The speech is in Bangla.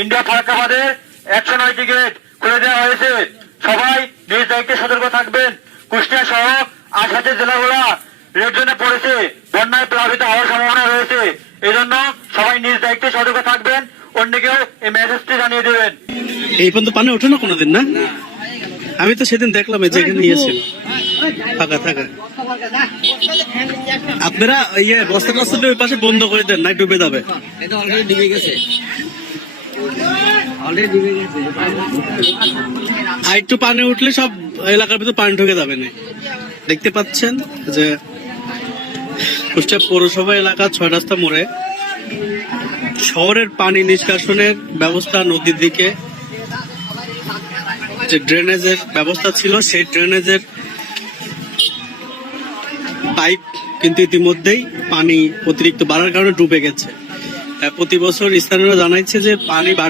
ইন্ডিয়া ফারাক্কাবাদের 109টি গেট খুলে দেওয়া হয়েছে। সবাই নিজ দায়িত্বে সতর্ক থাকবেন। কুষ্টিয়া সহ আশপাশের জেলাগুলা রেড জোনে পড়েছে, বন্যায় প্লাবিত হওয়ার সম্ভাবনা রয়েছে। এই জন্য সবাই নিজ দায়িত্বে সতর্ক থাকবেন, অন্যকেও এই মেসেজটি জানিয়ে দেবেন। এই পর্যন্ত পানি ওঠে না কোনোদিন? না, আমি তো সেদিন দেখলাম যেখানে নিয়েছিল ফাঁকা থাকা। আপনারা বস্তা টস্তা ওই পাশে বন্ধ করে দেন, না ডুবে যাবে। আর একটু পানি উঠলে সব এলাকার ভিতর পানি ঢুকে যাবে না। দেখতে পাচ্ছেন যে কুষ্টিয়া পৌরসভা এলাকা 6 রাস্তা মোড়ে শহরের পানি নিষ্কাশনের ব্যবস্থা, নদীর দিকে যে ড্রেনেজের ব্যবস্থা ছিল সেই ড্রেনেজের পাইপ কিন্তু ইতিমধ্যেই পানি অতিরিক্ত বাড়ার কারণে ডুবে গেছে। প্রতি বছর স্থানীয়রা জানাইছে যে পানি